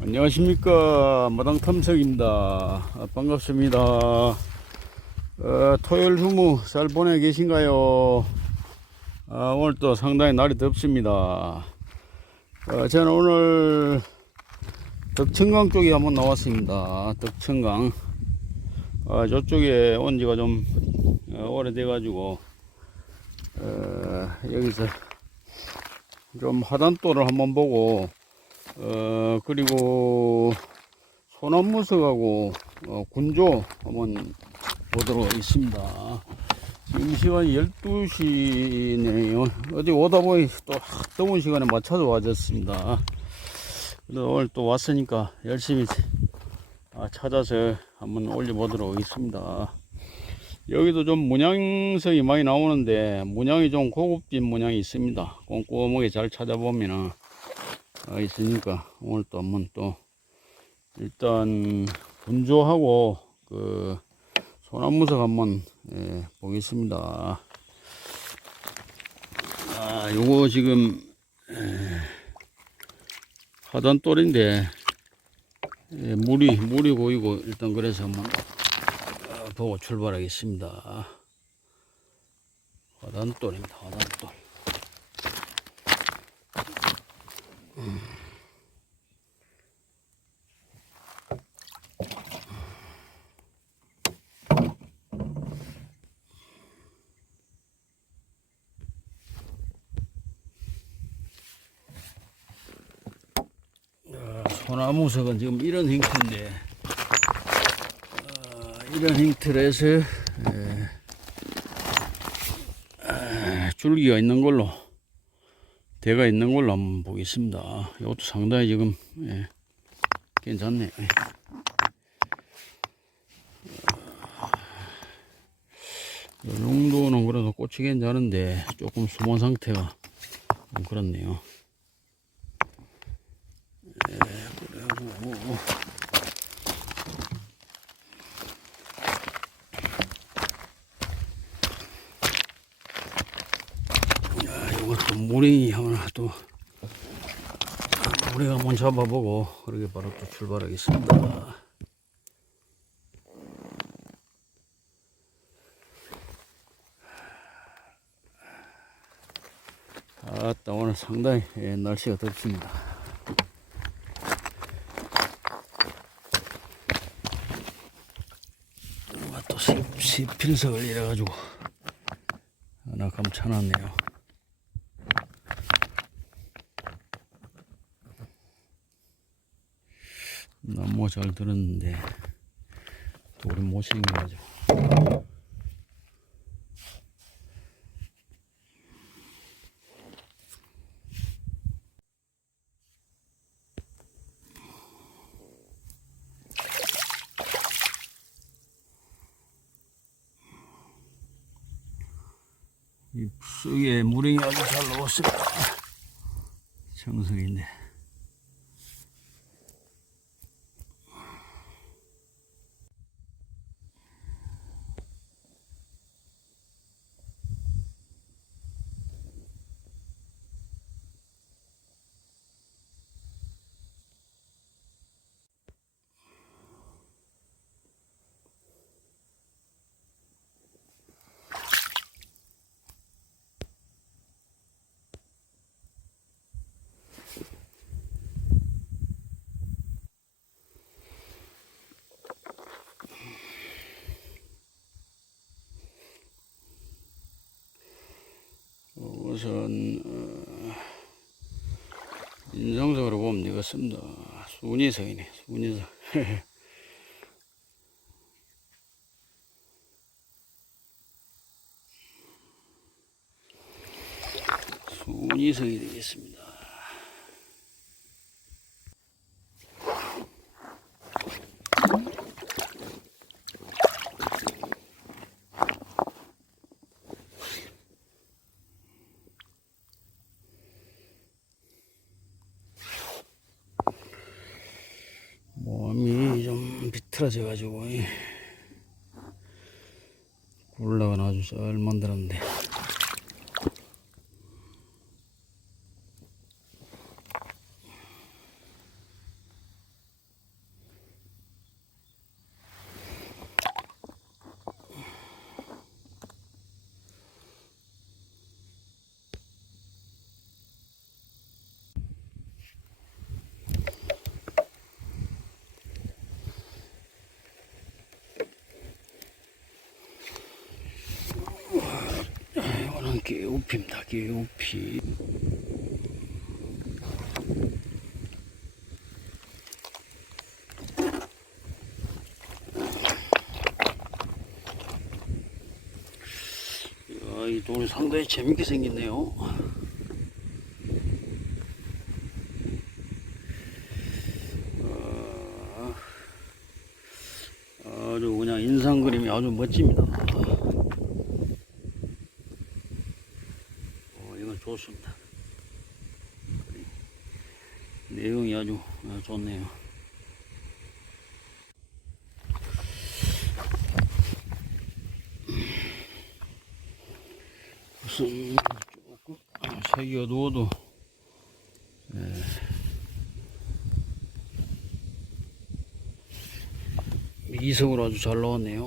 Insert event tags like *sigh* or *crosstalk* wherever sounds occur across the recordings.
안녕하십니까. 마당 탐색입니다. 아, 반갑습니다. 어, 토요일 휴무 잘 보내 계신가요? 아, 오늘 또 상당히 날이 덥습니다. 어, 저는 오늘 덕천강 쪽에 한번 나왔습니다. 덕천강. 어, 저쪽에 온 지가 좀 어, 오래돼 가지고 어, 여기서 좀 하단도를 한번 보고 어, 그리고 소나무석하고 어, 군조 한번 보도록 하겠습니다. 지금 시간 12시네요. 어디 오다 보니 또 더운 시간에 맞춰서 와졌습니다. 그래서 오늘 또 왔으니까 열심히 아, 찾아서 한번 올려보도록 하겠습니다. 여기도 좀 문양석이 많이 나오는데 문양이 좀 고급진 문양이 있습니다. 꼼꼼하게 잘 찾아보면은 아, 있으니까 오늘 또 한번 또 일단 분조하고 그 소나무석 한번 예, 보겠습니다. 아, 요거 지금 에, 하단 돌인데 예, 물이 물이 보이고 일단 그래서 한번 어, 보고 출발하겠습니다. 하단돌입니다. 하단돌. 소나무석은 지금 이런 형태인데 어, 이런 에, 에, 줄기가 있는 걸로 대가 있는 걸로 한번 보겠습니다. 이것도 상당히 지금 예, 괜찮네. 이 정도는 그래도 꽃이 괜찮은데 조금 숨은 상태가 좀 그렇네요. 그리고 야, 이것도 모랭이 하나 또 모랭이 한번 잡아보고 그렇게 바로 또 출발하겠습니다. 아따 오늘 상당히 예, 날씨가 덥습니다. 또 시, 시필석을 이래가지고 하나 감춰놨네요. 나무 잘 들었는데 돌이 못생겨가지고 이 쑥에 무릉이 아주 잘 넣었습니다. 정석인데. 우선 어, 인성적으로 보면 이것습니다. 순이성이네. 순이성. *laughs* 순이성이 되겠습니다. 몸이 좀 비틀어져 가지고 굴러가 아주 잘 만들었는데 개우피입니다. 개우피. 야, 이돌 상당히 재밌게 생겼네요. 아, 아주 그냥 인상 그림이 아주 멋집니다. 어, 이건 좋습니다. 내용이 아주 아, 좋네요. 우선 조금 색이 어두워도 예. 이석으로 아주 잘 나왔네요.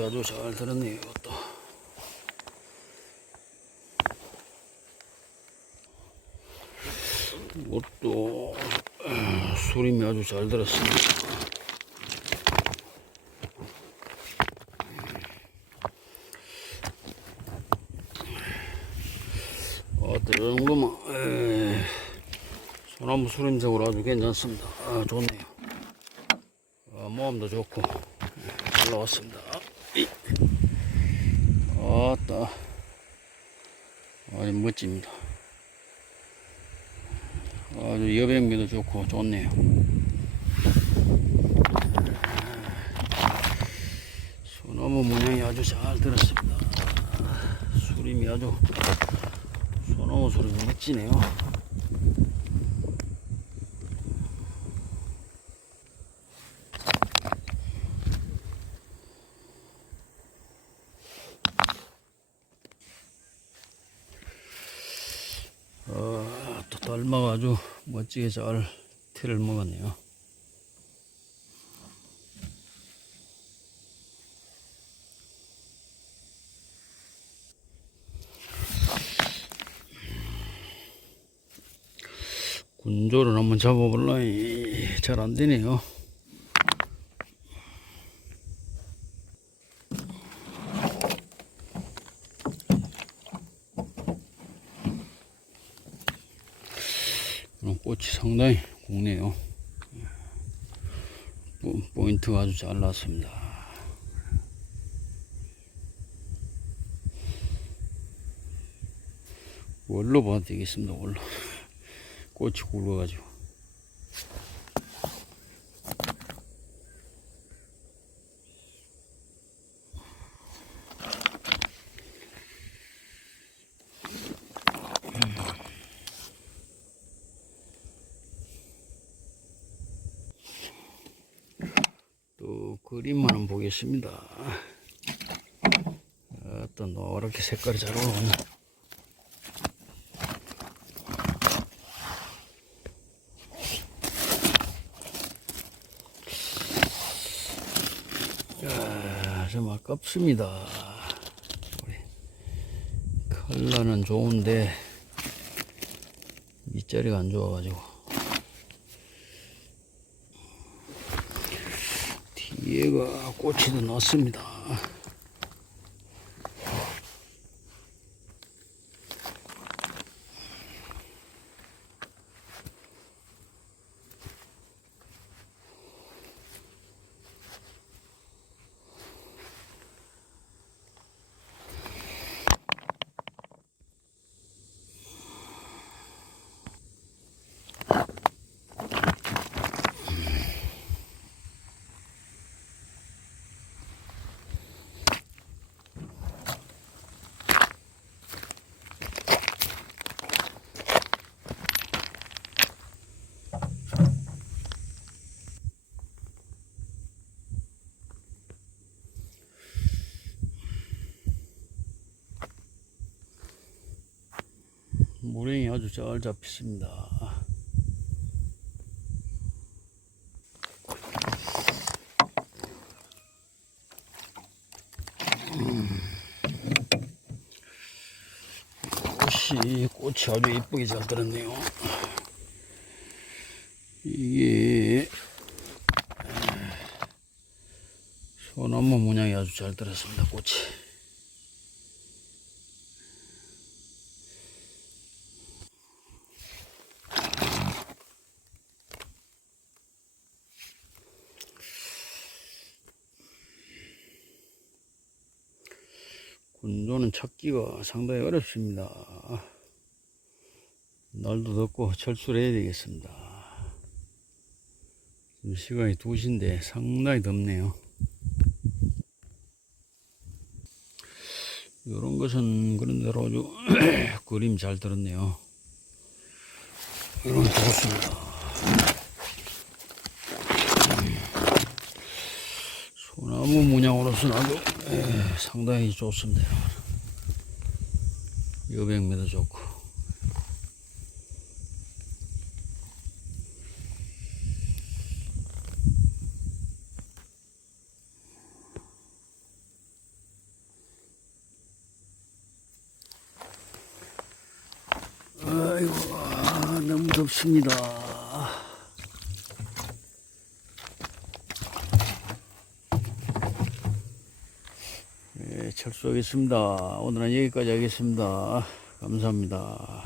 꽃이 아주 잘 들었네요, 이것도. 이것도 에, 수림이 아주 잘 들었습니다. 어, 정도면 에, 소나무 수림색으로 아주 괜찮습니다. 아, 좋네요. 아, 모험도 좋고 잘 나왔습니다. 이. 아따 아주 멋집니다. 아주 여백미도 좋고 좋네요. 소나무 모양이 아주 잘 들었습니다. 수림이 아주 소나무 소리 멋지네요. 달마가 아주 멋지게 잘 티를 먹었네요. 군조를 한번 잡아볼라 잘 안되네요. 그럼 꽃이 상당히 굵네요. 또 포인트가 아주 잘 났습니다. 월로 봐도 되겠습니다. 월로 *laughs* 꽃이 굵어가지고. 또 그림만 보겠습니다. 어떤 노랗게 색깔이 잘 올라오네. 야, 좀 아깝습니다. 우리 컬러는 좋은데 밑자리가 안 좋아가지고. 뒤에가 꽃이 났습니다. 아주 잘 잡히십니다. 꽃이 꽃이 아주 이쁘게 잘 들었네요. 이게 소나무 문양이 아주 잘 들었습니다. 꽃이. 군도는 찾기가 상당히 어렵습니다. 날도 덥고 철수를 해야 되겠습니다. 지금 시간이 2시인데 상당히 덥네요. 이런 것은 그런대로 아주 *clears throat* 그림 잘 들었네요. 이런 좋습니다. 소나무 문양으로서는 아주 에, 상당히 좋습니다. 여백매도 좋고. 아이고, 아, 너무 덥습니다. 예, 철수하겠습니다. 오늘은 여기까지 하겠습니다. 감사합니다.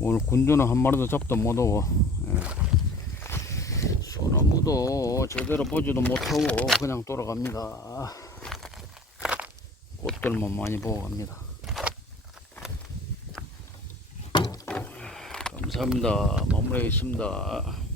오늘 군두는 한 마리도 잡도 못하고, 예. 소나무도 제대로 보지도 못하고 그냥 돌아갑니다. 꽃들만 많이 보고 갑니다. 감사합니다. 마무리하겠습니다.